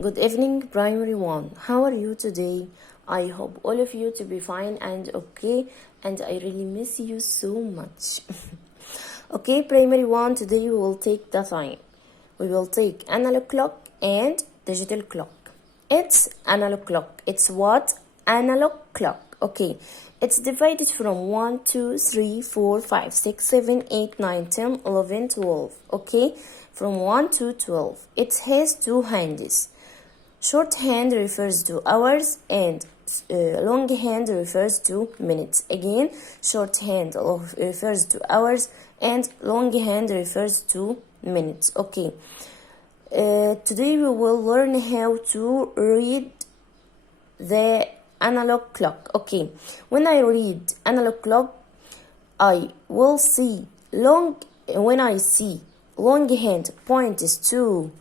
Good evening, primary one. How are you today? I hope all of you to be fine and okay, and I really miss you so much. Okay, primary one, today we will take the time. We will take analog clock and digital clock. It's analog clock. It's what? Analog clock. Okay. It's divided from 1, 2, 3, 4, 5, 6, 7, 8, 9, 10, 11, 12. Okay? From 1 to 12. It has two hands. Shorthand refers to hours and longhand refers to minutes. Again, shorthand refers to hours and longhand refers to minutes. Okay. Today we will learn how to read the analog clock. Okay. When I read analog clock, I will see when I see longhand points to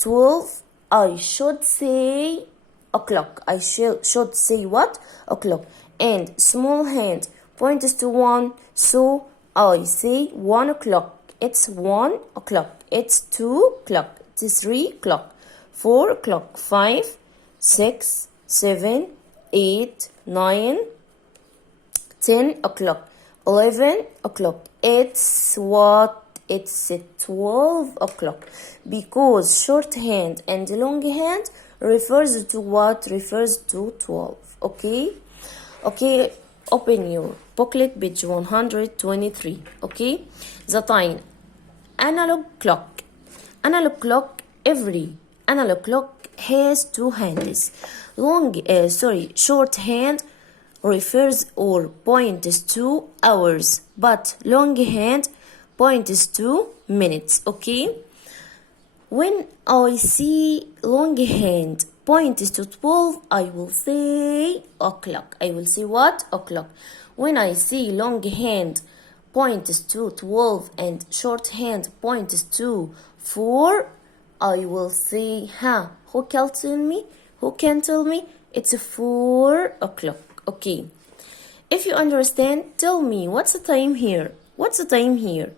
12, I should say o'clock. I should say what? O'clock. And small hand points to 1, so I say 1 o'clock. It's 1 o'clock. It's 2 o'clock. It's 3 o'clock. 4 o'clock. 5, 6, 7, 8, 9, 10 o'clock. 11 o'clock. It's what? It's 12 o'clock, because shorthand and longhand refers to what? Refers to 12. Okay? Okay, open your booklet, page 123. Okay? The time. Analog clock. Analog clock, every analog clock has two hands. Shorthand refers or points to hours, but longhand points to minutes. Okay, when I see longhand points to 12, I will say o'clock. I will say what? O'clock. When I see longhand points to 12 and shorthand points to 4, I will say who can tell me? Who can tell me? It's 4 o'clock. Okay, if you understand, tell me what's the time here? What's the time here?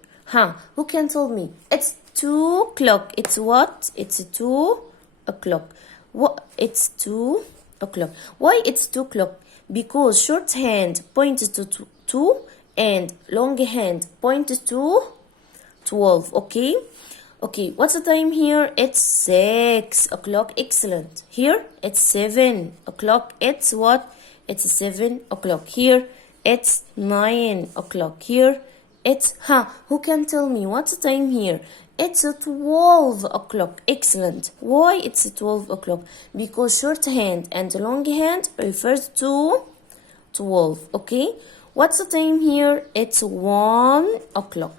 Who can tell me? It's 2 o'clock. It's what? It's 2 o'clock. What? It's 2 o'clock. Why it's 2 o'clock? Because shorthand points to 2 and longhand points to 12. Okay? Okay, what's the time here? It's 6 o'clock. Excellent. Here, it's 7 o'clock. It's what? It's 7 o'clock. Here, it's 9 o'clock. Here, it's, who can tell me what's the time here? It's 12 o'clock. Excellent. Why it's 12 o'clock? Because shorthand and longhand refers to 12. Okay? What's the time here? It's 1 o'clock.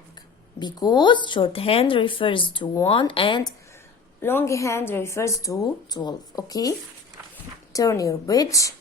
Because shorthand refers to 1 and longhand refers to 12. Okay? Turn your page.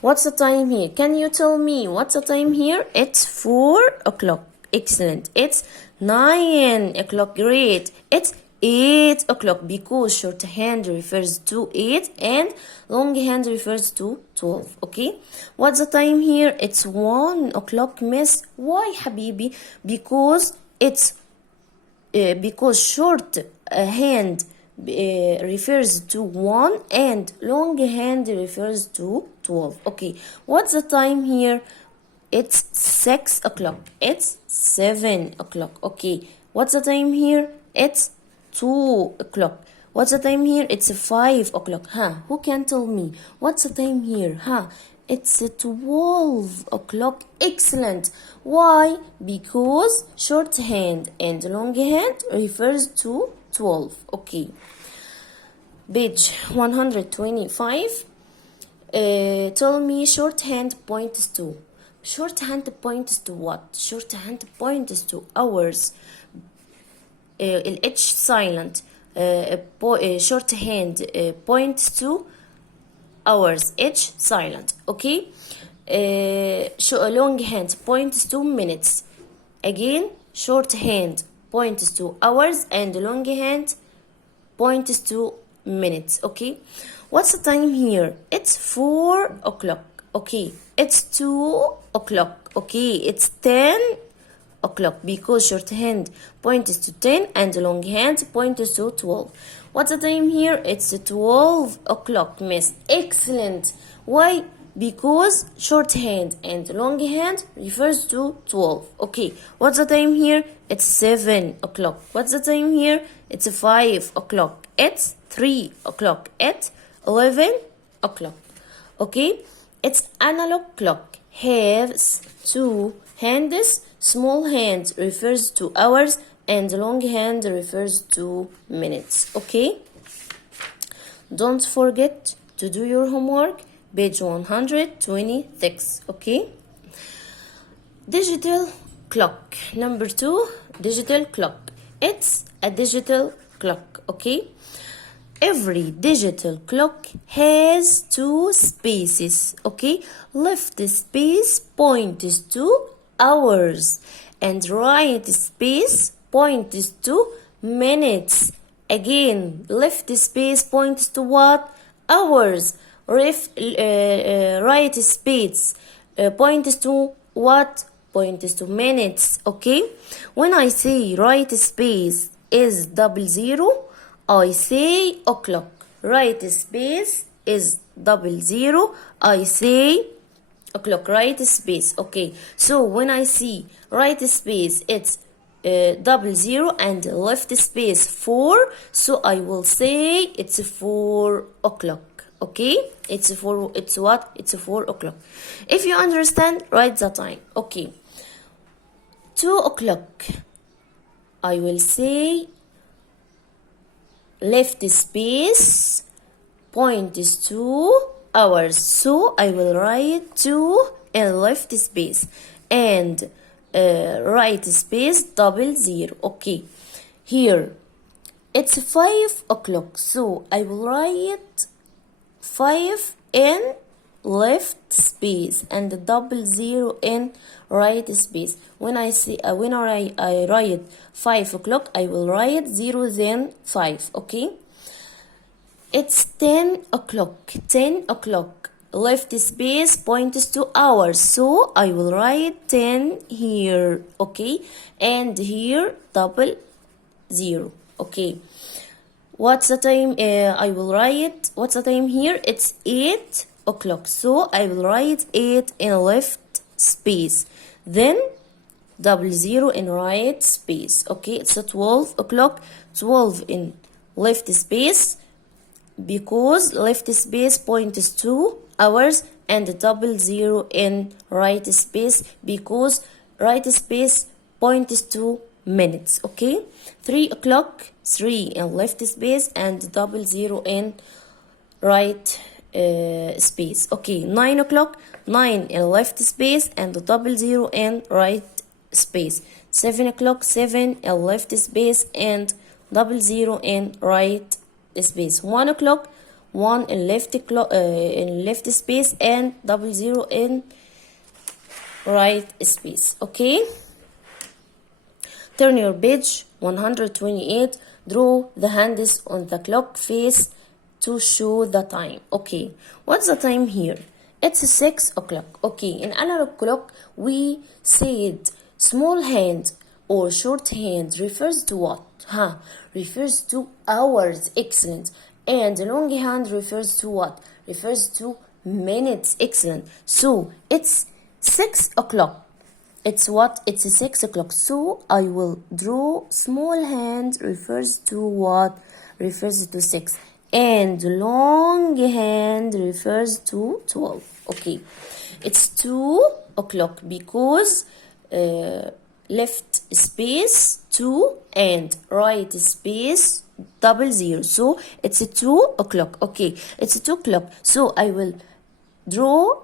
What's the time here? Can you tell me what's the time here? It's 4 o'clock. Excellent. It's 9 o'clock. Great. It's 8 o'clock, because shorthand refers to 8 and longhand refers to 12. Okay. What's the time here? It's 1 o'clock, miss. Why, habibi? Because it's because short hand refers to 1 and longhand refers to 12. Okay, what's the time here? It's 6 o'clock. It's 7 o'clock. Okay, what's the time here? It's 2 o'clock. What's the time here? It's 5 o'clock. Who can tell me what's the time here? It's 12 o'clock. Excellent. Why? Because shorthand and longhand refers to 12. Okay. Page 125. Tell me shorthand points to. Shorthand points to what? Shorthand points to hours. H silent. Shorthand points to hours. H silent. Okay. Longhand points to minutes. Again, shorthand points to hours and longhand points to minutes. Okay, what's the time here? It's 4 o'clock. Okay, it's 2 o'clock. Okay, it's 10 o'clock, because shorthand points to 10 and longhand points to 12. What's the time here? It's 12 o'clock, miss. Excellent. Why? Because shorthand and longhand refers to 12. Okay, what's the time here? It's 7 o'clock. What's the time here? It's 5 o'clock. It's 3 o'clock. It's 11 o'clock. Okay, it's analog clock. Has two hands. Small hand refers to hours and long hand refers to minutes. Okay, don't forget to do your homework. Page 126. Okay, digital clock. Number 2, digital clock. It's a digital clock. Okay, every digital clock has 2 spaces. Okay, left space points to hours and right space points to minutes. Again, left space points to what? Hours. Right space points to what? Points to minutes. Okay, when I say right space is 00, I say o'clock. Right space is 00, I say o'clock. Right space. Okay, so when I see right space, it's 00 and left space 4, so I will say it's 4 o'clock. Okay, it's what? It's 4 o'clock. If you understand, write the time. Okay, 2 o'clock, I will say left space points to hours, so I will write 2 in left space and right space 00. Okay, here it's 5 o'clock, so I will write 5 in left space and 00 in right space. When I say when I write 5 o'clock, I will write 0 then 5. Okay, it's 10 o'clock. 10 o'clock, left space points to hours, so I will write 10 here. Okay, and here 00. Okay, what's the time? I will write, what's the time here? It's 8 o'clock, so I will write 8 in left space, then 00 in right space. Okay, it's a 12 o'clock. 12 in left space because left space points to hours, and 00 in right space because right space points to minutes. Okay, 3 o'clock, 3 in left space and 00 in right space. Okay, 9 o'clock, 9 in left space and 00 in right space. 7 o'clock, 7 in left space and 00 in right space. 1 o'clock, 1 in left space and 00 in right space. Okay, turn your page 128. Draw the hands on the clock face to show the time. Okay, what's the time here? It's 6 o'clock. Okay, in analog clock we said small hand or short hand refers to what? Refers to hours. Excellent. And long hand refers to what? Refers to minutes. Excellent. So it's 6 o'clock. It's what? It's 6 o'clock. So I will draw small hand refers to what? Refers to 6. And long hand refers to 12. Okay, it's 2 o'clock because left space 2 and right space 00, so it's 2 o'clock. Okay, it's 2 o'clock, so I will draw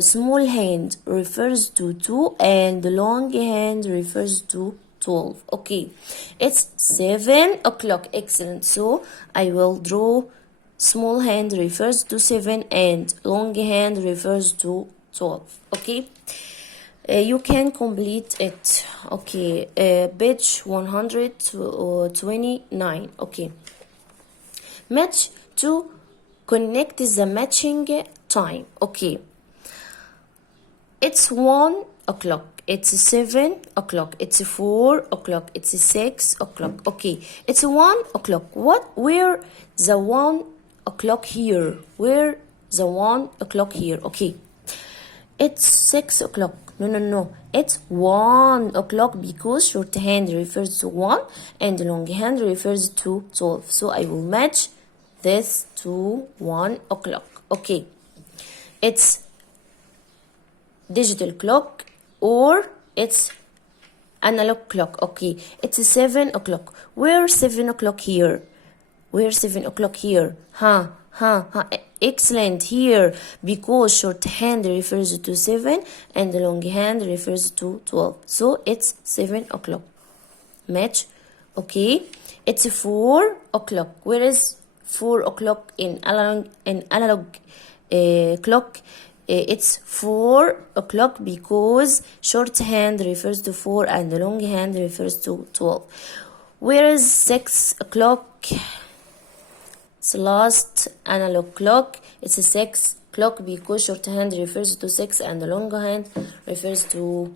small hand refers to 2 and long hand refers to 12. Okay, it's 7 o'clock. Excellent. So I will draw small hand refers to 7 and long hand refers to 12. Okay, you can complete it. Okay, page 129. Okay, match to connect the matching time. Okay, It's 1 o'clock, it's 7 o'clock, it's 4 o'clock, it's 6 o'clock. Okay, it's 1 o'clock. Where the 1 o'clock here? Where the 1 o'clock here? Okay, it's 6 o'clock. No. It's 1 o'clock because shorthand refers to 1 and longhand refers to 12. So I will match this to 1 o'clock. Okay, it's digital clock or it's analog clock. Okay, it's 7 o'clock. Where 7 o'clock here? Where 7 o'clock here? Excellent, here, because shorthand refers to 7 and longhand refers to 12. So it's 7 o'clock. Match. Okay, it's 4 o'clock. Where is 4 o'clock in analog clock? It's 4 o'clock because shorthand refers to 4 and longhand refers to 12. Where is 6 o'clock? It's the last analog clock. It's 6 o'clock because shorthand refers to 6 and the longhand refers to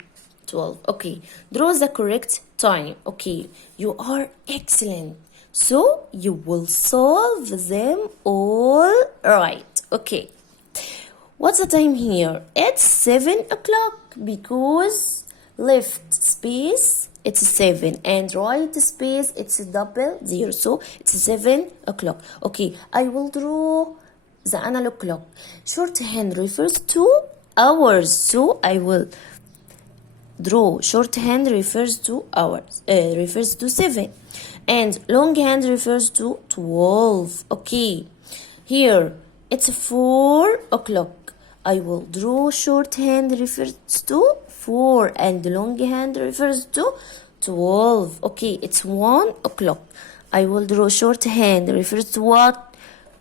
12. Okay, draw the correct time. Okay, you are excellent. So you will solve them all right. Okay, what's the time here? It's 7 o'clock because left space it's 7 and right space it's 00, so it's 7 o'clock. Okay, I will draw the analog clock. Shorthand refers to hours, so I will draw shorthand refers to hours, refers to 7, and longhand refers to 12. Okay, here it's 4 o'clock. I will draw shorthand refers to 4 and longhand refers to 12. Okay, it's 1 o'clock. I will draw shorthand refers to what?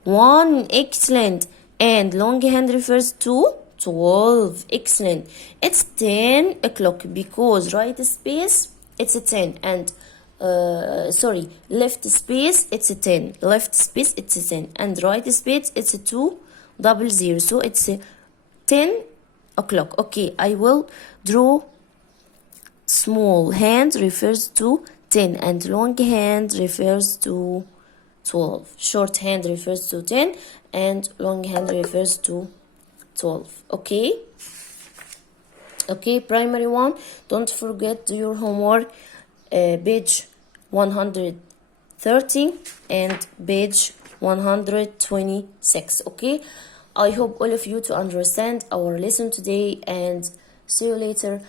1. Excellent. And longhand refers to 12. Excellent. It's 10 o'clock because right space it's a 10 and left space it's a 10. Left space it's a 10 and right space it's a 200. So it's a 10 o'clock. Okay, I will draw small hand refers to 10 and long hand refers to 12. Short hand refers to 10 and long hand refers to 12. Okay, primary 1, don't forget your homework, page 130 and page 126. Okay, I hope all of you to understand our lesson today and see you later.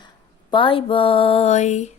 Bye bye.